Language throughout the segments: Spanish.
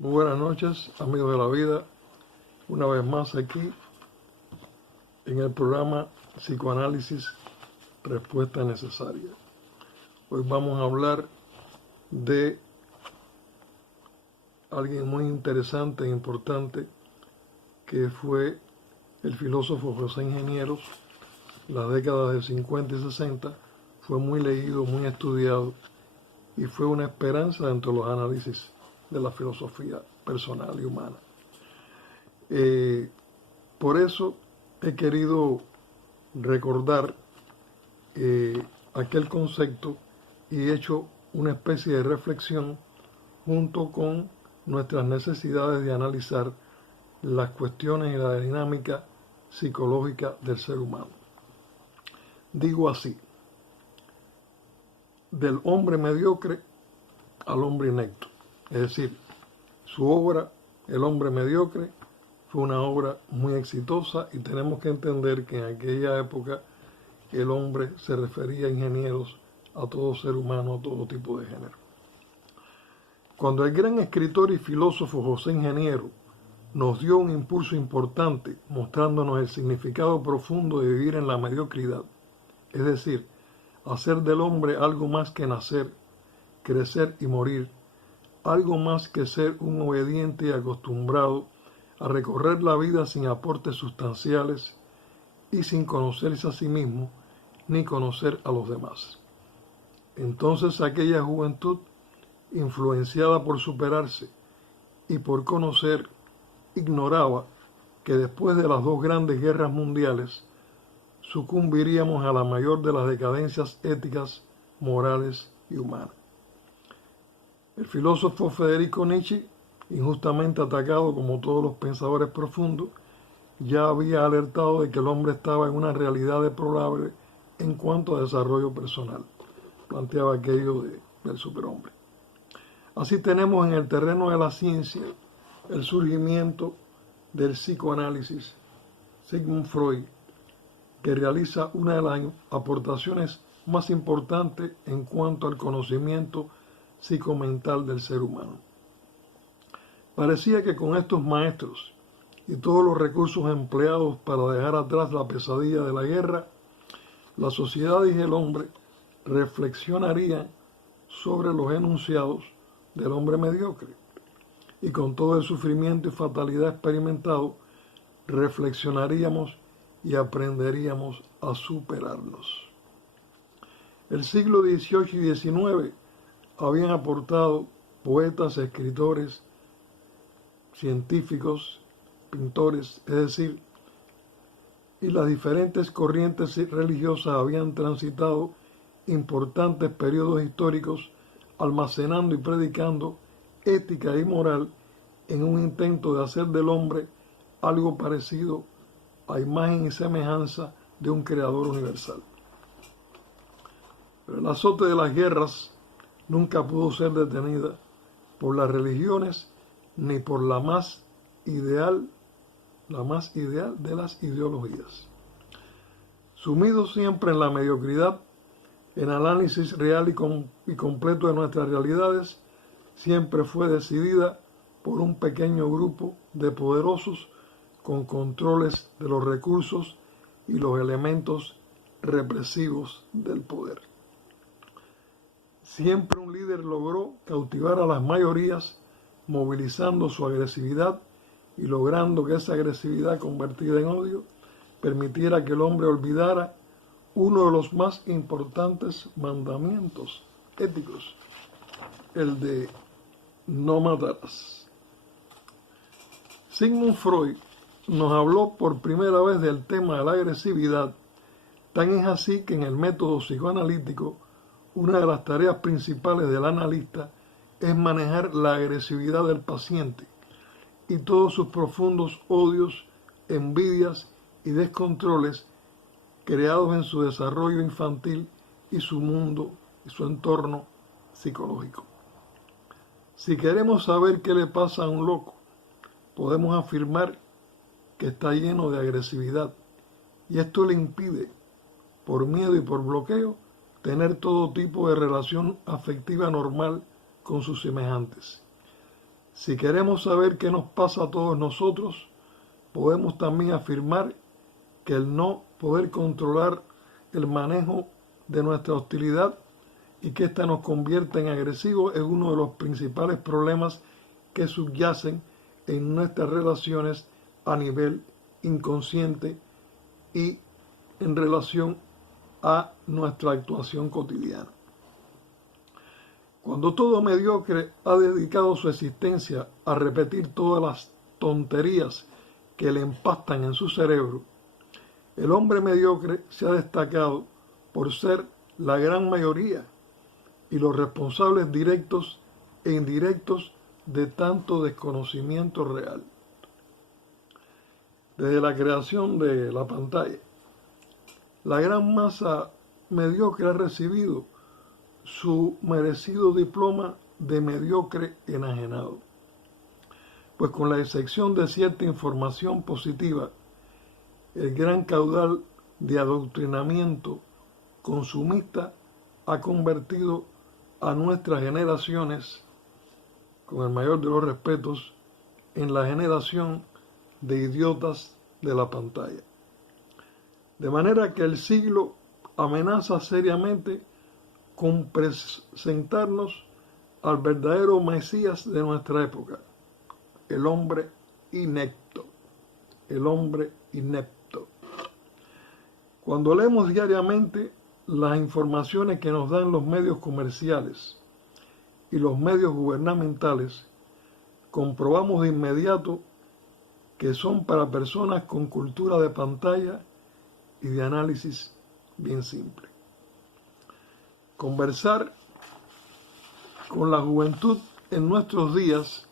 Muy buenas noches, amigos de la vida. Una vez más aquí en el programa Psicoanálisis, Respuesta Necesaria. Hoy vamos a hablar de alguien muy interesante e importante que fue el filósofo José Ingenieros. Las décadas del 50 y 60 fue muy leído, muy estudiado y fue una esperanza dentro de los análisis de la filosofía personal y humana. Por eso he querido recordar aquel concepto y he hecho una especie de reflexión junto con nuestras necesidades de analizar las cuestiones y la dinámica psicológica del ser humano. Digo así, del hombre mediocre al hombre inepto. Es decir, su obra, El hombre mediocre, fue una obra muy exitosa y tenemos que entender que en aquella época el hombre se refería a ingenieros, a todo ser humano, a todo tipo de género. Cuando el gran escritor y filósofo José Ingeniero nos dio un impulso importante mostrándonos el significado profundo de vivir en la mediocridad, es decir, hacer del hombre algo más que nacer, crecer y morir, algo más que ser un obediente y acostumbrado a recorrer la vida sin aportes sustanciales y sin conocerse a sí mismo ni conocer a los demás. Entonces aquella juventud, influenciada por superarse y por conocer, ignoraba que después de las dos grandes guerras mundiales sucumbiríamos a la mayor de las decadencias éticas, morales y humanas. El filósofo Federico Nietzsche, injustamente atacado como todos los pensadores profundos, ya había alertado de que el hombre estaba en una realidad deplorable en cuanto a desarrollo personal. Planteaba aquello del superhombre. Así tenemos en el terreno de la ciencia el surgimiento del psicoanálisis. Sigmund Freud, que realiza una de las aportaciones más importantes en cuanto al conocimiento psicomental del ser humano. Parecía que con estos maestros y todos los recursos empleados para dejar atrás la pesadilla de la guerra, la sociedad y el hombre reflexionarían sobre los enunciados del hombre mediocre y con todo el sufrimiento y fatalidad experimentado, reflexionaríamos y aprenderíamos a superarlos. El siglo XVIII y XIX habían aportado poetas, escritores, científicos, pintores, es decir, y las diferentes corrientes religiosas habían transitado importantes periodos históricos almacenando y predicando ética y moral en un intento de hacer del hombre algo parecido a imagen y semejanza de un creador universal. Pero el azote de las guerras nunca pudo ser detenida por las religiones ni por la más ideal de las ideologías. Sumidos siempre en la mediocridad, en análisis real y completo de nuestras realidades, siempre fue decidida por un pequeño grupo de poderosos con controles de los recursos y los elementos represivos del poder. Siempre un líder logró cautivar a las mayorías, movilizando su agresividad y logrando que esa agresividad convertida en odio permitiera que el hombre olvidara uno de los más importantes mandamientos éticos, el de no matarás. Sigmund Freud nos habló por primera vez del tema de la agresividad, tan es así que en el método psicoanalítico una de las tareas principales del analista es manejar la agresividad del paciente y todos sus profundos odios, envidias y descontroles creados en su desarrollo infantil y su mundo y su entorno psicológico. Si queremos saber qué le pasa a un loco, podemos afirmar que está lleno de agresividad y esto le impide, por miedo y por bloqueo, tener todo tipo de relación afectiva normal con sus semejantes. Si queremos saber qué nos pasa a todos nosotros, podemos también afirmar que el no poder controlar el manejo de nuestra hostilidad y que ésta nos convierta en agresivos es uno de los principales problemas que subyacen en nuestras relaciones a nivel inconsciente y en relación a nuestra actuación cotidiana. Cuando todo mediocre ha dedicado su existencia a repetir todas las tonterías que le empastan en su cerebro, el hombre mediocre se ha destacado por ser la gran mayoría y los responsables directos e indirectos de tanto desconocimiento real. Desde la creación de la pantalla, la gran masa mediocre ha recibido su merecido diploma de mediocre enajenado, pues con la excepción de cierta información positiva, el gran caudal de adoctrinamiento consumista ha convertido a nuestras generaciones, con el mayor de los respetos, en la generación de idiotas de la pantalla. De manera que el siglo amenaza seriamente con presentarnos al verdadero Mesías de nuestra época, el hombre inepto, el hombre inepto. Cuando leemos diariamente las informaciones que nos dan los medios comerciales y los medios gubernamentales, comprobamos de inmediato que son para personas con cultura de pantalla y de análisis bien simple. Conversar con la juventud en nuestros días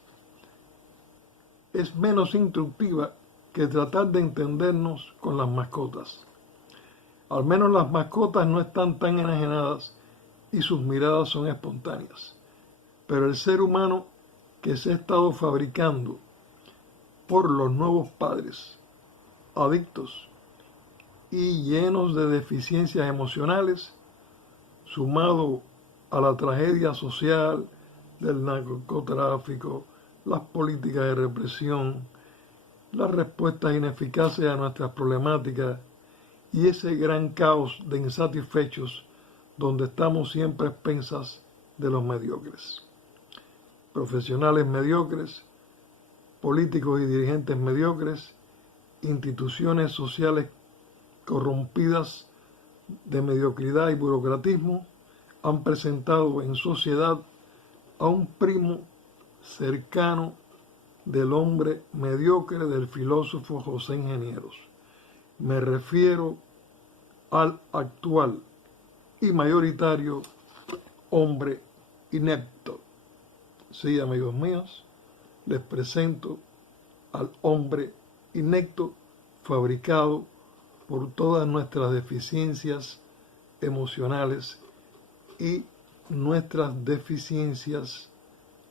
es menos instructiva que tratar de entendernos con las mascotas. Al menos las mascotas no están tan enajenadas y sus miradas son espontáneas. Pero el ser humano que se ha estado fabricando por los nuevos padres, adictos y llenos de deficiencias emocionales, sumado a la tragedia social del narcotráfico, las políticas de represión, las respuestas ineficaces a nuestras problemáticas y ese gran caos de insatisfechos donde estamos siempre a expensas de los mediocres. Profesionales mediocres, políticos y dirigentes mediocres, instituciones sociales corrompidas de mediocridad y burocratismo, han presentado en sociedad a un primo cercano del hombre mediocre del filósofo José Ingenieros. Me refiero al actual y mayoritario hombre inepto. Sí, amigos míos, les presento al hombre inepto fabricado por todas nuestras deficiencias emocionales y nuestras deficiencias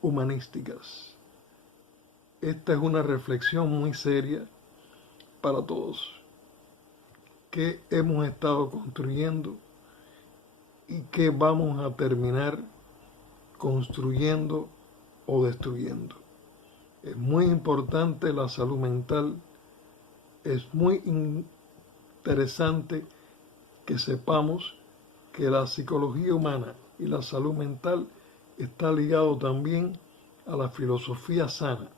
humanísticas. Esta es una reflexión muy seria para todos. ¿Qué hemos estado construyendo y qué vamos a terminar construyendo o destruyendo? Es muy importante la salud mental, es muy interesante que sepamos que la psicología humana y la salud mental está ligado también a la filosofía sana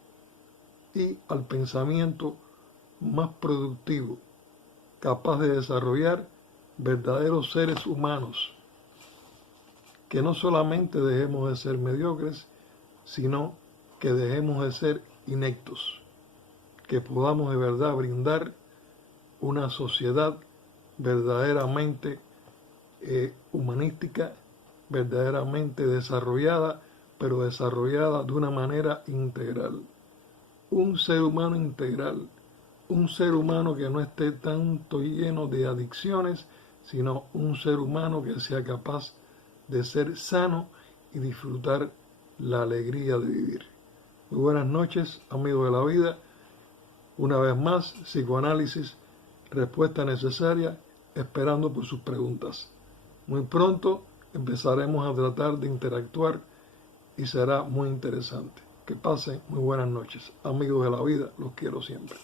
y al pensamiento más productivo, capaz de desarrollar verdaderos seres humanos, que no solamente dejemos de ser mediocres, sino que dejemos de ser ineptos, que podamos de verdad brindar una sociedad verdaderamente humanística, verdaderamente desarrollada, pero desarrollada de una manera integral. Un ser humano integral, un ser humano que no esté tanto lleno de adicciones, sino un ser humano que sea capaz de ser sano y disfrutar la alegría de vivir. Muy buenas noches, amigos de la vida. Una vez más, psicoanálisis, respuesta necesaria, esperando por sus preguntas. Muy pronto empezaremos a tratar de interactuar y será muy interesante. Que pasen muy buenas noches. Amigos de la vida, los quiero siempre.